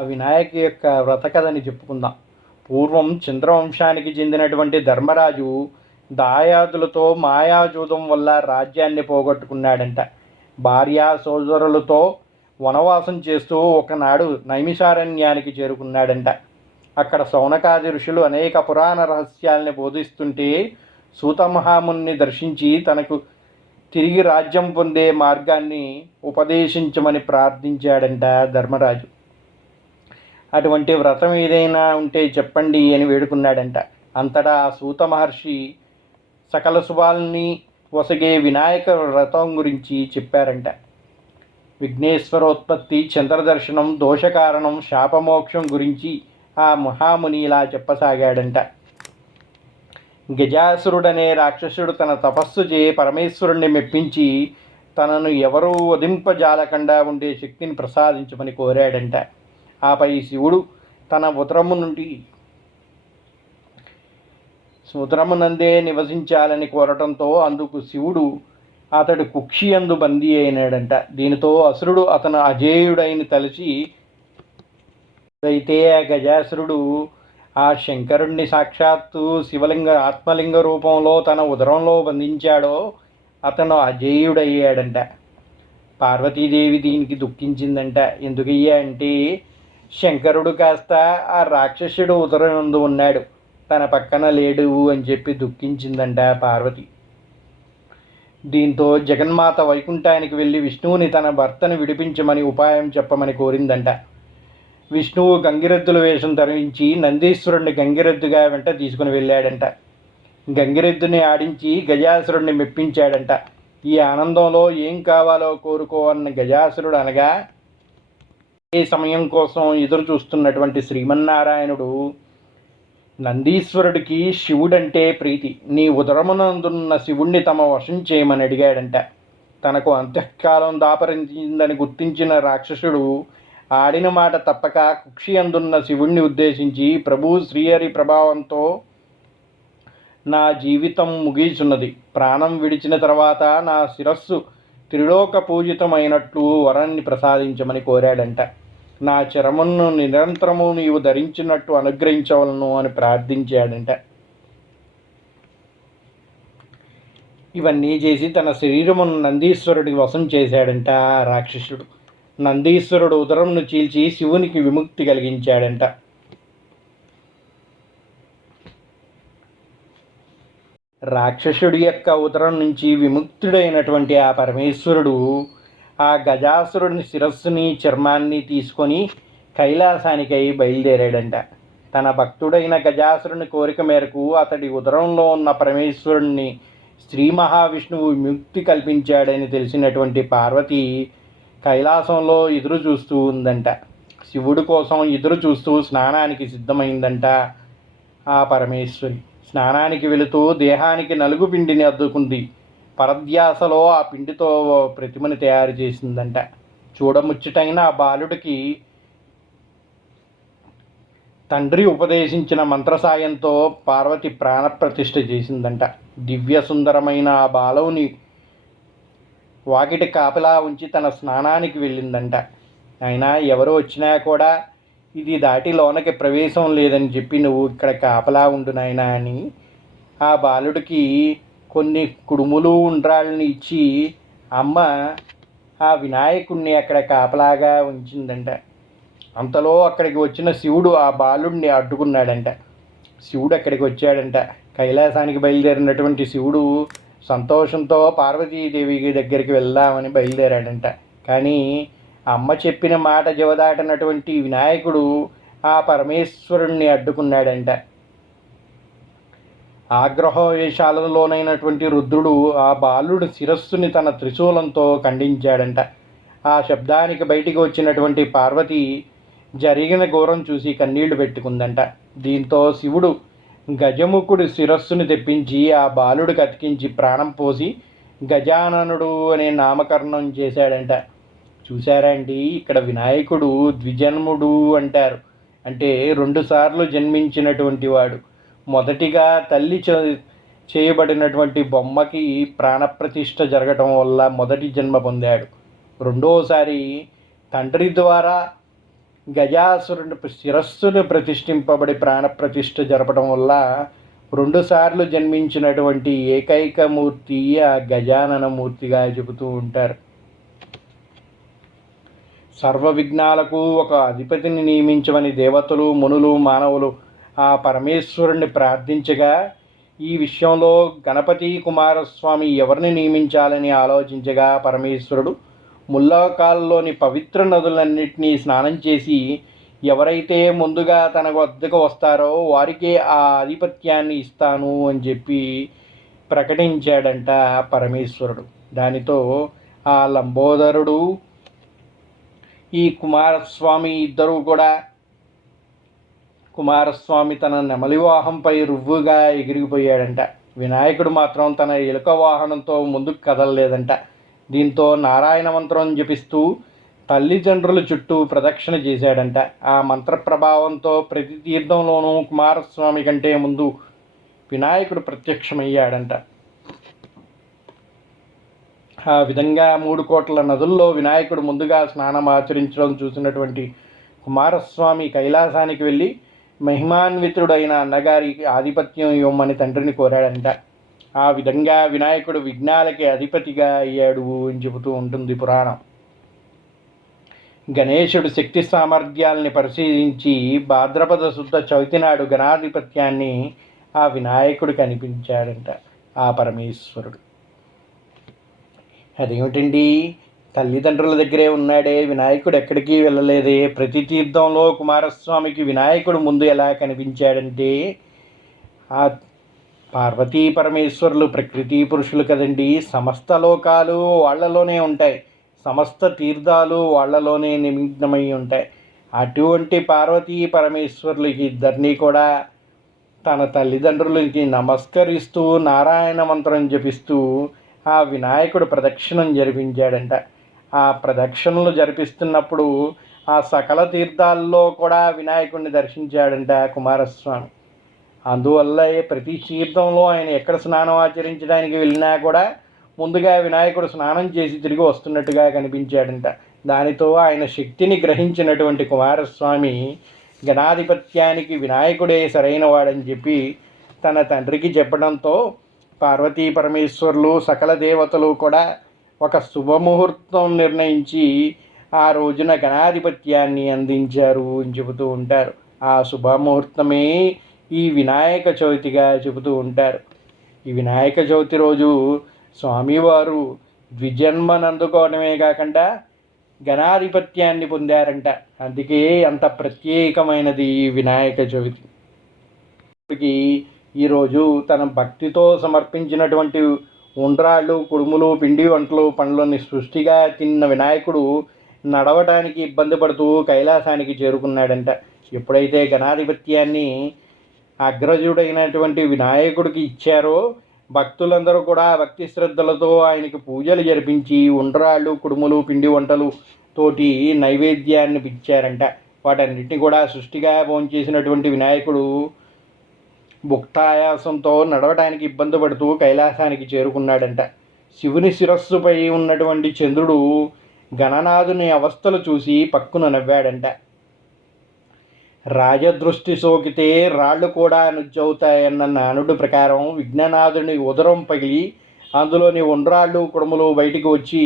ఆ వినాయకు యొక్క వ్రతకథని చెప్పుకుందాం. పూర్వం చంద్రవంశానికి చెందినటువంటి ధర్మరాజు దాయాదులతో మాయాజూదం వల్ల రాజ్యాన్ని పోగొట్టుకున్నాడంట. భార్యా సోదరులతో వనవాసం చేస్తూ ఒకనాడు నైమిషారణ్యానికి చేరుకున్నాడంట. అక్కడ సౌనకాది ఋషులు అనేక పురాణ రహస్యాల్ని బోధిస్తుంటే సూతమహాముని దర్శించి తనకు తిరిగి రాజ్యం పొందే మార్గాన్ని ఉపదేశించమని ప్రార్థించాడంట ధర్మరాజు. అటువంటి వ్రతం ఏదైనా ఉంటే చెప్పండి అని వేడుకున్నాడంట. అంతటా ఆ సూత మహర్షి సకల శుభాల్ని వసగే వినాయక వ్రతం గురించి చెప్పారంట. విఘ్నేశ్వరోత్పత్తి, చంద్రదర్శనం, దోషకారణం, శాపమోక్షం గురించి ఆ మహాముని ఇలా చెప్పసాగాడంట. గజాసురుడనే రాక్షసుడు తన తపస్సు చే పరమేశ్వరుణ్ణి మెప్పించి తనను ఎవరూ వధింపజాలకుండా ఉండే శక్తిని ప్రసాదించమని కోరాడంట. ఆపై శివుడు తన ఉదరమునందే నివసించాలని కోరటంతో అందుకు శివుడు అతడు కుక్షియందు బందీ అయినాడంట. దీనితో అసురుడు అతను అజేయుడైన తలచి అయితే ఆ గజాసురుడు ఆ శంకరుణ్ణి సాక్షాత్తు శివలింగ ఆత్మలింగ రూపంలో తన ఉదరంలో బంధించాడో అతను అజేయుడయ్యాడంట. పార్వతీదేవి దీనికి దుఃఖించిందంట. ఎందుకయ్యా అంటే శంకరుడు కాస్త ఆ రాక్షసుడు ఉదరనందు ఉన్నాడు, తన పక్కన లేడు అని చెప్పి దుఃఖించిందంట పార్వతి. దీంతో జగన్మాత వైకుంఠానికి వెళ్ళి విష్ణువుని తన భర్తను విడిపించమని ఉపాయం చెప్పమని కోరిందంట. విష్ణువు గంగిరెద్దుల వేషం ధరించి నందీశ్వరుణ్ణి గంగిరెద్దుగా వెంట తీసుకుని వెళ్ళాడంట. గంగిరెద్దుని ఆడించి గజాసురుణ్ణి మెప్పించాడంట. ఈ ఆనందంలో ఏం కావాలో కోరుకో అన్న గజాసురుడు అనగా ఏ సమయం కోసం ఎదురు చూస్తున్నటువంటి శ్రీమన్నారాయణుడు నందీశ్వరుడికి శివుడంటే ప్రీతి. నీ ఉదరమునందున్న శివుణ్ణి తమ వశం చేయమని అడిగాడంట. తనకు అంత్యకాలం దాపరించిందని గుర్తించిన రాక్షసుడు ఆడిన మాట తప్పక కుక్షి అందున్న శివుణ్ణి ఉద్దేశించి, ప్రభు శ్రీహరి ప్రభావంతో నా జీవితం ముగిస్తున్నది. ప్రాణం విడిచిన తర్వాత నా శిరస్సు త్రిలోక పూజితమైనట్లు వరాన్ని ప్రసాదించమని కోరాడంట. నా చరమును నిరంతరము నీవు ధరించినట్టు అనుగ్రహించవలను అని ప్రార్థించాడంట. ఇవన్నీ చేసి తన శరీరమును నందీశ్వరుడికి వశం చేశాడంట రాక్షసుడు. నందీశ్వరుడు ఉదరంను చీల్చి శివునికి విముక్తి కలిగించాడంట. రాక్షసుడి యొక్క ఉదరం నుంచి విముక్తుడైనటువంటి ఆ పరమేశ్వరుడు ఆ గజాసురుని శిరస్సుని చర్మాన్ని తీసుకొని కైలాసానికై బయలుదేరాడంట. తన భక్తుడైన గజాసురుని కోరిక మేరకు అతడి ఉదరంలో ఉన్న పరమేశ్వరుణ్ణి శ్రీ మహావిష్ణువు విముక్తి కల్పించాడని తెలిసినటువంటి పార్వతి కైలాసంలో ఎదురు చూస్తూ ఉందంట. శివుడి కోసం ఎదురు చూస్తూ స్నానానికి సిద్ధమైందంట ఆ పరమేశ్వరి. స్నానానికి వెళుతూ దేహానికి నలుగు పిండిని అద్దుకుంది. పరధ్యాసలో ఆ పిండితో ప్రతిమని తయారు చేసిందంట. చూడముచ్చటైన ఆ బాలుడికి తండ్రి ఉపదేశించిన మంత్రసాయంతో పార్వతి ప్రాణప్రతిష్ఠ చేసిందంట. దివ్య సుందరమైన ఆ బాలవుని వాకిటి కాపలా ఉంచి తన స్నానానికి వెళ్ళిందంట. అయినా ఎవరు వచ్చినా కూడా ఇది దాటి లోనకి ప్రవేశం లేదని చెప్పి నువ్వు ఇక్కడ కాపలా ఉండు నాయనా అని ఆ బాలుడికి కొన్ని కుడుములు ఉండ్రాళ్ళని ఇచ్చి అమ్మ ఆ వినాయకుడిని అక్కడ కాపలాగా ఉంచిందంట. అంతలో అక్కడికి వచ్చిన శివుడు ఆ బాలుడిని అడ్డుకున్నాడంట. శివుడు అక్కడికి వచ్చాడంట. కైలాసానికి బయలుదేరినటువంటి శివుడు సంతోషంతో పార్వతీదేవి దగ్గరికి వెళ్దామని బయలుదేరాడంట. కానీ అమ్మ చెప్పిన మాట జవదాటనటువంటి వినాయకుడు ఆ పరమేశ్వరుణ్ణి అడ్డుకున్నాడంట. ఆగ్రహవేశాలలోనైనటువంటి రుద్రుడు ఆ బాలుడి శిరస్సుని తన త్రిశూలంతో ఖండించాడంట. ఆ శబ్దానికి బయటికి వచ్చినటువంటి పార్వతి జరిగిన ఘోరం చూసి కన్నీళ్లు పెట్టుకుందంట. దీంతో శివుడు గజముఖుడి శిరస్సుని తెప్పించి ఆ బాలుడికి అతికించి ప్రాణం పోసి గజాననుడు అనే నామకరణం చేశాడంట. చూశారా అండి, ఇక్కడ వినాయకుడు ద్విజన్ముడు అంటారు. అంటే రెండుసార్లు జన్మించినటువంటి వాడు. మొదటిగా తల్లి చేయబడినటువంటి బొమ్మకి ప్రాణప్రతిష్ఠ జరగటం వల్ల మొదటి జన్మ పొందాడు. రెండోసారి తండ్రి ద్వారా గజాసురుని శిరస్సును ప్రతిష్ఠింపబడి ప్రాణప్రతిష్ఠ జరపడం వల్ల రెండుసార్లు జన్మించినటువంటి ఏకైక మూర్తి ఆ గజానన మూర్తిగా చెబుతూ ఉంటారు. సర్వ విఘ్నాలకు ఒక అధిపతిని నియమించమని దేవతలు, మునులు, మానవులు ఆ పరమేశ్వరుణ్ణి ప్రార్థించగా ఈ విషయంలో గణపతి కుమారస్వామి ఎవరిని నియమించాలని ఆలోచించగా పరమేశ్వరుడు ముల్లోకాల్లోని పవిత్ర నదులన్నింటినీ స్నానం చేసి ఎవరైతే ముందుగా తన వద్దకు వస్తారో వారికే ఆ ఆధిపత్యాన్ని ఇస్తాను అని చెప్పి ప్రకటించాడంట పరమేశ్వరుడు. దానితో ఆ లంబోదరుడు, ఈ కుమారస్వామి ఇద్దరూ కూడా కుమారస్వామి తన నెమలి వాహంపై రువ్వుగా ఎగిరిపోయాడంట. వినాయకుడు మాత్రం తన ఎలుక వాహనంతో ముందుకు కదలలేదంట. దీంతో నారాయణ మంత్రం జపిస్తూ తల్లిదండ్రుల చుట్టూ ప్రదక్షిణ చేశాడంట. ఆ మంత్ర ప్రభావంతో ప్రతి తీర్థంలోనూ కుమారస్వామి కంటే ముందు వినాయకుడు ప్రత్యక్షమయ్యాడంట. ఆ విధంగా 3 కోట్ల నదుల్లో వినాయకుడు ముందుగా స్నానం ఆచరించడం చూసినటువంటి కుమారస్వామి కైలాసానికి వెళ్ళి మహిమాన్వితుడైన అన్నగారికి ఆధిపత్యం ఇవ్వమని తండ్రిని కోరాడంట. ఆ విధంగా వినాయకుడు విఘ్నాలకి అధిపతిగా అయ్యాడు అని చెబుతూ ఉంటుంది పురాణం. గణేశుడు శక్తి సామర్థ్యాలని పరిశీలించి భాద్రపద శుద్ధ చవితి నాడు గణాధిపత్యాన్ని ఆ వినాయకుడికి అనిపించాడంట ఆ పరమేశ్వరుడు. అదేమిటండి, తల్లిదండ్రుల దగ్గరే ఉన్నాడే, వినాయకుడు ఎక్కడికి వెళ్ళలేదే, ప్రతి తీర్థంలో కుమారస్వామికి వినాయకుడు ముందు ఎలా కనిపించాడంటే ఆ పార్వతీ పరమేశ్వరులు ప్రకృతి పురుషులు కదండి. సమస్త లోకాలు వాళ్లలోనే ఉంటాయి, సమస్త తీర్థాలు వాళ్లలోనే నిమగ్నమై ఉంటాయి. అటువంటి పార్వతీ పరమేశ్వరులకి ఇద్దరినీ కూడా తన తల్లిదండ్రులకి నమస్కరిస్తూ నారాయణ మంత్రం జపిస్తూ ఆ వినాయకుడు ప్రదక్షిణం జరిపించాడంట. ఆ ప్రదక్షిణలు జరిపిస్తున్నప్పుడు ఆ సకల తీర్థాల్లో కూడా వినాయకుడిని దర్శించాడంట కుమారస్వామి. అందువల్ల ప్రతి తీర్థంలో ఆయన ఎక్కడ స్నానం ఆచరించడానికి వెళ్ళినా కూడా ముందుగా వినాయకుడు స్నానం చేసి తిరిగి వస్తున్నట్టుగా కనిపించాడంట. దానితో ఆయన శక్తిని గ్రహించినటువంటి కుమారస్వామి గణాధిపత్యానికి వినాయకుడే సరైన వాడని చెప్పి తన తండ్రికి చెప్పడంతో పార్వతీ పరమేశ్వరులు సకల దేవతలు కూడా ఒక శుభముహూర్తం నిర్ణయించి ఆ రోజున గణాధిపత్యాన్ని అందించారు అని చెబుతూ ఉంటారు. ఆ శుభముహూర్తమే ఈ వినాయక చవితిగా చెబుతూ ఉంటారు. ఈ వినాయక చవితి రోజు స్వామివారు ద్విజన్మను అందుకోవడమే కాకుండా గణాధిపత్యాన్ని పొందారంట. అందుకే అంత ప్రత్యేకమైనది ఈ వినాయక చవితి. ఈరోజు తన భక్తితో సమర్పించినటువంటి ఉండ్రాళ్ళు, కుడుములు, పిండి వంటలు, పండ్లని సృష్టిగా తిన్న వినాయకుడు నడవటానికి ఇబ్బంది పడుతూ కైలాసానికి చేరుకున్నాడంట. ఎప్పుడైతే గణాధిపత్యాన్ని అగ్రజుడైనటువంటి వినాయకుడికి ఇచ్చారో భక్తులందరూ కూడా భక్తి శ్రద్ధలతో ఆయనకి పూజలు జరిపించి ఉండ్రాళ్ళు, కుడుములు, పిండి వంటలు తోటి నైవేద్యాన్ని ఇచ్చారంట. వాటన్నిటిని కూడా సృష్టిగా భోంచేసినటువంటి వినాయకుడు భుక్తాయాసంతో నడవడానికి ఇబ్బంది పడుతూ కైలాసానికి చేరుకున్నాడంట. శివుని శిరస్సుపై ఉన్నటువంటి చంద్రుడు గణనాథుని అవస్థలు చూసి పక్కున నవ్వాడంట. రాజదృష్టి సోకితే రాళ్ళు కూడా నుజ్జవుతాయన్న నానుడి ప్రకారం విఘ్ననాథుని ఉదరం పగిలి అందులోని ఉండ్రాళ్ళు, కుడుములు బయటికి వచ్చి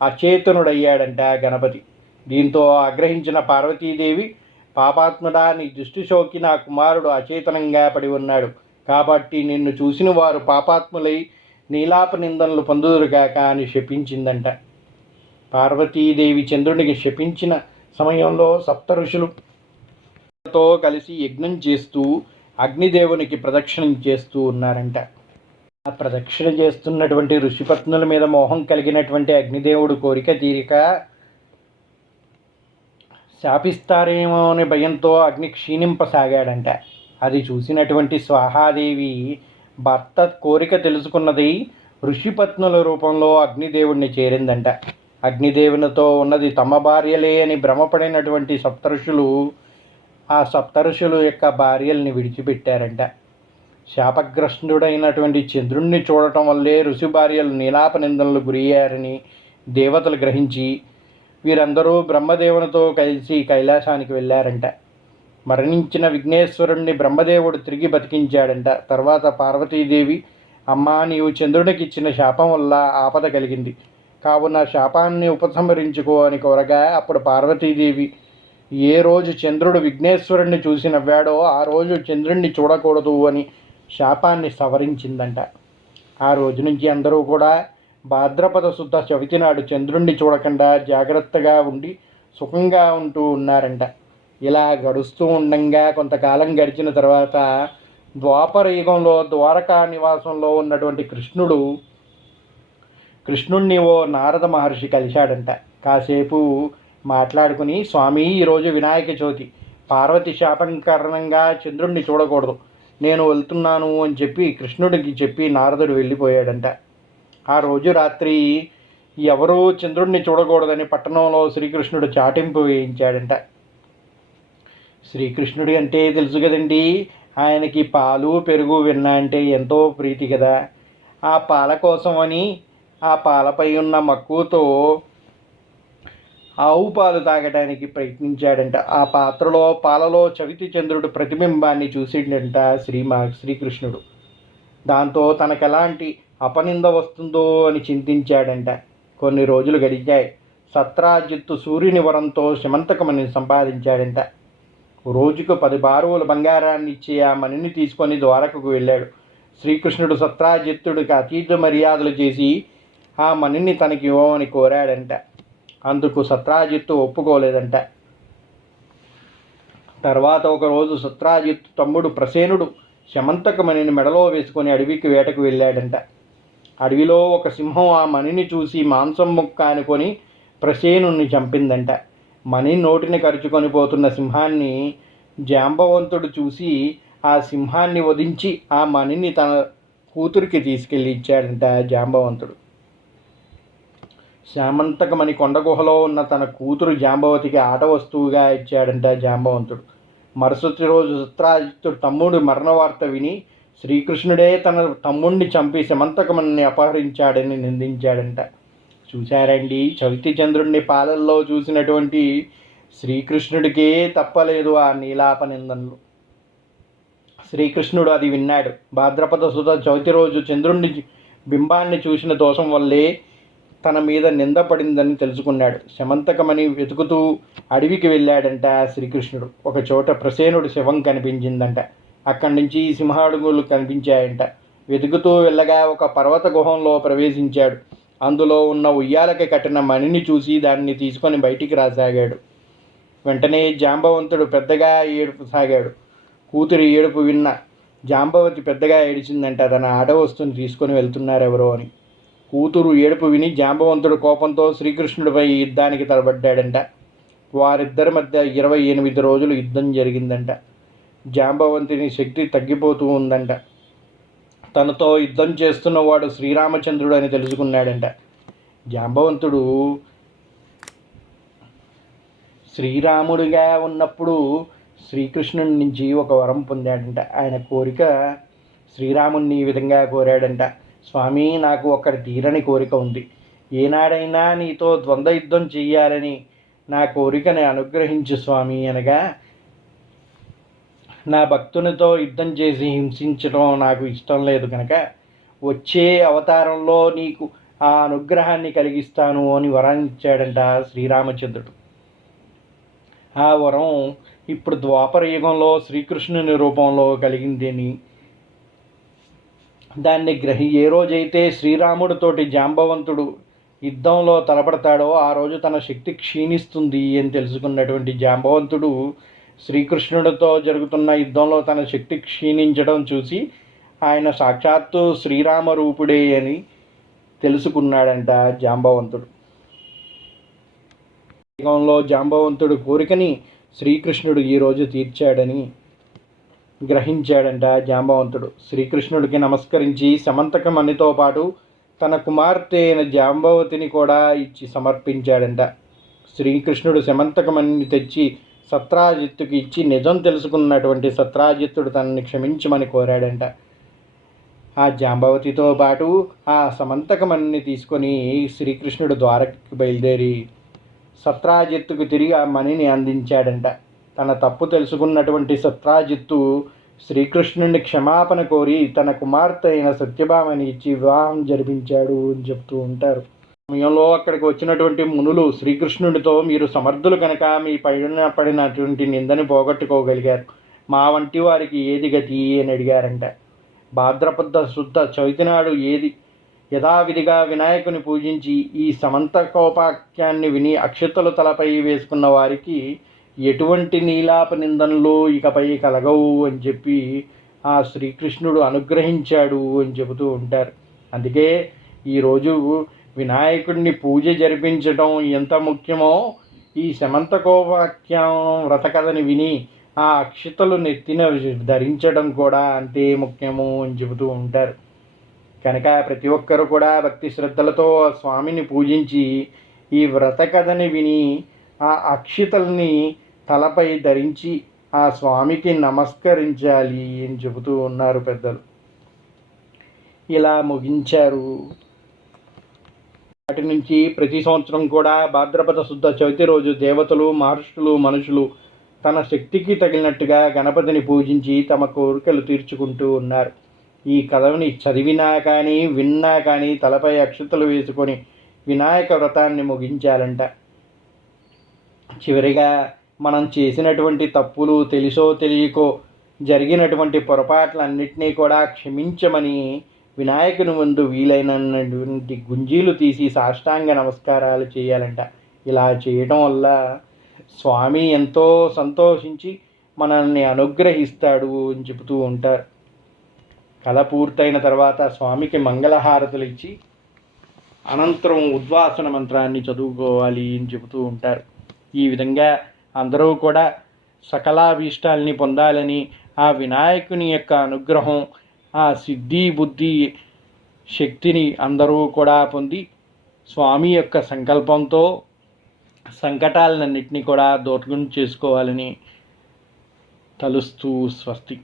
అచేతనుడయ్యాడంట గణపతి. దీంతో ఆగ్రహించిన పార్వతీదేవి, పాపాత్ముడా, నీ దృష్టి సోకి నా కుమారుడు అచేతనంగా పడి ఉన్నాడు, కాబట్టి నిన్ను చూసిన వారు పాపాత్ములై నీలాప నిందనలు పొందుదురుగాక అని శపించిందంట. పార్వతీదేవి చంద్రునికి శపించిన సమయంలో సప్త ఋషులతో కలిసి యజ్ఞం చేస్తూ అగ్నిదేవునికి ప్రదక్షిణం చేస్తూ ఉన్నారంట. ఆ ప్రదక్షిణ చేస్తున్నటువంటి ఋషిపత్నుల మీద మోహం కలిగినటువంటి అగ్నిదేవుడు కోరిక తీరిక శాపిస్తారేమో అనే భయంతో అగ్ని క్షీణింపసాగాడంట. అది చూసినటువంటి స్వాహాదేవి భర్త కోరిక తెలుసుకున్నది ఋషిపత్నుల రూపంలో అగ్నిదేవుడిని చేరిందంట. అగ్నిదేవునితో ఉన్నది తమ భార్యలే అని భ్రమపడినటువంటి సప్తఋషులు ఆ సప్తఋషులు యొక్క భార్యల్ని విడిచిపెట్టారంట. శాపగ్రస్తుడైనటువంటి చంద్రుణ్ణి చూడటం వల్లే ఋషి భార్యలు నీలాప నిందనలు గురయ్యారని దేవతలు గ్రహించి వీరందరూ బ్రహ్మదేవునితో కలిసి కైలాసానికి వెళ్ళారంట. మరణించిన విఘ్నేశ్వరుణ్ణి బ్రహ్మదేవుడు తిరిగి బతికించాడంట. తర్వాత పార్వతీదేవి, అమ్మా, నీవు చంద్రునికి ఇచ్చిన శాపం వల్ల ఆపద కలిగింది, కావున శాపాన్ని ఉపసంహరించుకో అని కోరగా, అప్పుడు పార్వతీదేవి ఏ రోజు చంద్రుడు విఘ్నేశ్వరుణ్ణి చూసి నవ్వాడో ఆ రోజు చంద్రుణ్ణి చూడకూడదు అని శాపాన్ని సవరించిందంట. ఆ రోజు నుంచి అందరూ కూడా భాద్రపద శుద్ధ చవితి నాడు చంద్రుణ్ణి చూడకుండా జాగ్రత్తగా ఉండి సుఖంగా ఉంటూ ఉన్నారంట. ఇలా గడుస్తూ ఉండంగా కొంతకాలం గడిచిన తర్వాత ద్వాపర యుగంలో ద్వారకా నివాసంలో ఉన్నటువంటి కృష్ణుణ్ణి ఓ నారద మహర్షి కలిశాడంట. కాసేపు మాట్లాడుకుని, స్వామి, ఈరోజు వినాయక చవితి, పార్వతి శాపం కారణంగా చంద్రుణ్ణి చూడకూడదు, నేను వెళ్తున్నాను అని చెప్పి కృష్ణుడికి చెప్పి నారదుడు వెళ్ళిపోయాడంట. ఆ రోజు రాత్రి ఎవరూ చంద్రుణ్ణి చూడకూడదని పట్టణంలో శ్రీకృష్ణుడు చాటింపు వేయించాడంట. శ్రీకృష్ణుడి అంటే తెలుసు కదండి, ఆయనకి పాలు పెరుగు వెన్న అంటే ఎంతో ప్రీతి కదా. ఆ పాల కోసమని ఆ పాలపై ఉన్న మక్కువతో ఆవు పాలు తాగడానికి ప్రయత్నించాడంట. ఆ పాలలో చవితి చంద్రుడు ప్రతిబింబాన్ని చూసిండంట శ్రీకృష్ణుడు. దాంతో తనకెలాంటి అపనింద వస్తుందో అని చింతించాడంట. కొన్ని రోజులు గడిచాయి. సత్రాజిత్తు సూర్యుని వరంతో శమంతకమణిని సంపాదించాడంట. రోజుకు 10 బారువుల బంగారాన్ని ఇచ్చి ఆ మణిని తీసుకొని ద్వారకకు వెళ్ళాడు. శ్రీకృష్ణుడు సత్రాజిత్తుడికి అతీత మర్యాదలు చేసి ఆ మణిని తనకి ఇవ్వమని కోరాడంట. అందుకు సత్రాజిత్తు ఒప్పుకోలేదంట. తర్వాత ఒకరోజు సత్రాజిత్తు తమ్ముడు ప్రసేనుడు శమంతకమణిని మెడలో వేసుకొని అడవికి వేటకు వెళ్ళాడంట. అడవిలో ఒక సింహం ఆ మణిని చూసి మాంసం ముక్క అనుకొని ప్రసేనుణ్ణి చంపిందంట. మణి నోటిని కరుచుకొని పోతున్న సింహాన్ని జాంబవంతుడు చూసి ఆ సింహాన్ని వధించి ఆ మణిని తన కూతురికి తీసుకెళ్ళి ఇచ్చాడంట జాంబవంతుడు. శామంతకమణి కొండగుహలో ఉన్న తన కూతురు జాంబవతికి ఆట వస్తువుగా ఇచ్చాడంట జాంబవంతుడు. మరుసటి రోజు సత్రాజిత్తుడు తమ్ముడు మరణ వార్త విని శ్రీకృష్ణుడే తన తమ్ముడిని చంపి శమంతకమణిని అపహరించాడని నిందించాడంట. చూశారండి, చవితి చంద్రుడిని పాలల్లో చూసినటువంటి శ్రీకృష్ణుడికే తప్పలేదు ఆ నీలాప నిందనలు. శ్రీకృష్ణుడు అది విన్నాడు. భాద్రపద శుద్ధ చవితి రోజు చంద్రుడిని బింబాన్ని చూసిన దోషం వల్లే తన మీద నింద పడిందని తెలుసుకున్నాడు. శమంతకమణి వెతుకుతూ అడవికి వెళ్ళాడంట శ్రీకృష్ణుడు. ఒక చోట ప్రసేనుడు శవం కనిపించిందంట. అక్కడి నుంచి సింహాడుగులు కనిపించాయంట. వెతుకుతూ వెళ్ళగా ఒక పర్వత గుహంలో ప్రవేశించాడు. అందులో ఉన్న ఉయ్యాలకి కట్టిన మణిని చూసి దాన్ని తీసుకొని బయటికి రాసాగాడు. వెంటనే జాంబవంతుడు పెద్దగా ఏడుపు సాగాడు. కూతురి ఏడుపు విన్న జాంబవతి పెద్దగా ఏడిచిందంట. తన ఆట వస్తువుని తీసుకొని వెళ్తున్నారెవరో అని. కూతురు ఏడుపు విని జాంబవంతుడు కోపంతో శ్రీకృష్ణుడిపై యుద్ధానికి తలబడ్డాడంట. వారిద్దరి మధ్య 28 రోజులు యుద్ధం జరిగిందంట. జాంబవంతుని శక్తి తగ్గిపోతూ ఉందంట. తనతో యుద్ధం చేస్తున్నవాడు శ్రీరామచంద్రుడు అని తెలుసుకున్నాడంట. జాంబవంతుడు శ్రీరాముడిగా ఉన్నప్పుడు శ్రీకృష్ణుడి నుంచి ఒక వరం పొందాడంట. ఆయన కోరిక శ్రీరాముడిని ఈ విధంగా కోరాడంట. స్వామి, నాకు ఒక్కడి తీరని కోరిక ఉంది. ఏనాడైనా నీతో ద్వంద్వ యుద్ధం చెయ్యాలని నా కోరికని అనుగ్రహించు స్వామి అనగా, నా భక్తునితో యుద్ధం చేసి హింసించడం నాకు ఇష్టం లేదు కనుక వచ్చే అవతారంలో నీకు ఆ అనుగ్రహాన్ని కలిగిస్తాను అని వరం ఇచ్చాడంట శ్రీరామచంద్రుడు. ఆ వరం ఇప్పుడు ద్వాపర యుగంలో శ్రీకృష్ణుని రూపంలో కలిగిందని, దాన్ని ఏ రోజైతే శ్రీరాముడితోటి జాంబవంతుడు యుద్ధంలో తలపడతాడో ఆ రోజు తన శక్తి క్షీణిస్తుంది అని తెలుసుకున్నటువంటి జాంబవంతుడు శ్రీకృష్ణుడితో జరుగుతున్న యుద్ధంలో తన శక్తి క్షీణించడం చూసి ఆయన సాక్షాత్తు శ్రీరామ రూపుడే అని తెలుసుకున్నాడంట జాంబవంతుడు. యుగంలో జాంబవంతుడు కోరికని శ్రీకృష్ణుడు ఈరోజు తీర్చాడని గ్రహించాడంట జాంబవంతుడు. శ్రీకృష్ణుడికి నమస్కరించి శమంతకమణితో పాటు తన కుమార్తె అయిన జాంబవతిని కూడా ఇచ్చి సమర్పించాడంట. శ్రీకృష్ణుడు శమంతకమణిని తెచ్చి సత్రాజిత్తుకి ఇచ్చి నిజం తెలుసుకున్నటువంటి సత్రాజిత్తుడు తనని క్షమించమని కోరాడంట. ఆ జాంబవతితో పాటు ఆ సమంతకమణిని తీసుకొని శ్రీకృష్ణుడు ద్వారకకి బయలుదేరి సత్రాజిత్తుకు తిరిగి ఆ మణిని అందించాడంట. తన తప్పు తెలుసుకున్నటువంటి సత్రాజిత్తు శ్రీకృష్ణుడిని క్షమాపణ కోరి తన కుమార్తె అయిన సత్యభామని ఇచ్చి వివాహం జరిపించాడు అని చెప్తూ ఉంటారు. సమయంలో అక్కడికి వచ్చినటువంటి మునులు శ్రీకృష్ణుడితో, మీరు సమర్థులు కనుక మీ పైన పడినటువంటి నిందని పోగొట్టుకోగలిగారు, మా వంటి వారికి ఏది గతి అని అడిగారంట. భాద్రపద శుద్ధ చవితి నాడు యథావిధిగా వినాయకుని పూజించి ఈ సమంతకోపాఖ్యాన్ని విని అక్షతలు తలపై వేసుకున్న వారికి ఎటువంటి నీలాప నిందనలు ఇకపై కలగవు అని చెప్పి ఆ శ్రీకృష్ణుడు అనుగ్రహించాడు అని చెబుతూ ఉంటారు. అందుకే ఈరోజు వినాయకుడిని పూజ జరిపించడం ఎంత ముఖ్యమో ఈ సమంతకోపాఖ్యానం వ్రతకథని విని ఆ అక్షతలు నెత్తిన ధరించడం కూడా అంతే ముఖ్యము అని చెబుతూ ఉంటారు. కనుక ప్రతి ఒక్కరు కూడా భక్తి శ్రద్ధలతో స్వామిని పూజించి ఈ వ్రత కథని విని ఆ అక్షితల్ని తలపై ధరించి ఆ స్వామికి నమస్కరించాలి అని చెబుతూ ఉన్నారు పెద్దలు. ఇలా ముగించారు. వాటి నుంచి ప్రతి సంవత్సరం కూడా భాద్రపద శుద్ధ చవితి రోజు దేవతలు, మహర్షులు, మనుషులు తన శక్తికి తగిలినట్టుగా గణపతిని పూజించి తమ కోరికలు తీర్చుకుంటూ ఉన్నారు. ఈ కథని చదివినా కానీ విన్నా కానీ తలపై అక్షతలు వేసుకొని వినాయక వ్రతాన్ని ముగించాలంట. చివరిగా మనం చేసినటువంటి తప్పులు, తెలిసో తెలియకో జరిగినటువంటి పొరపాట్లన్నింటినీ కూడా క్షమించమని వినాయకుని ముందు వీలైనటువంటి గుంజీలు తీసి సాష్టాంగ నమస్కారాలు చేయాలంట. ఇలా చేయడం వల్ల స్వామి ఎంతో సంతోషించి మనల్ని అనుగ్రహిస్తాడు అని చెబుతూ ఉంటారు. కథ పూర్తయిన తర్వాత స్వామికి మంగళహారతులు ఇచ్చి అనంతరం ఉద్వాసన మంత్రాన్ని చదువుకోవాలి అని చెబుతూ ఉంటారు. ఈ విధంగా అందరూ కూడా సకలాభీష్టాలని పొందాలని, ఆ వినాయకుని యొక్క అనుగ్రహం, ఆ సిద్ధి బుద్ధి శక్తిని అందరూ కూడా పొంది స్వామి యొక్క సంకల్పంతో సంకటాలన్నింటినీ కూడా దూరం చేసుకోవాలని తలుస్తూ స్వస్తి.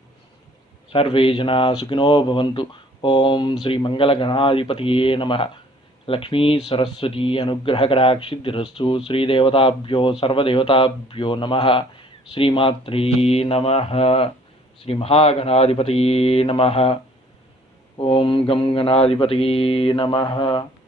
సర్వే జనా సుఖినో భవంతు. ఓం శ్రీ మంగళగణాధిపతియే నమః. లక్ష్మీ సరస్వతి అనుగ్రహకటాక్షిద్ధిరస్తు. శ్రీదేవతాభ్యో సర్వదేవతాభ్యో నమః. శ్రీమాత్రే నమః. శ్రీ మహాగణాధిపతియే నమః. ఓం గం గణాధిపతియే నమః.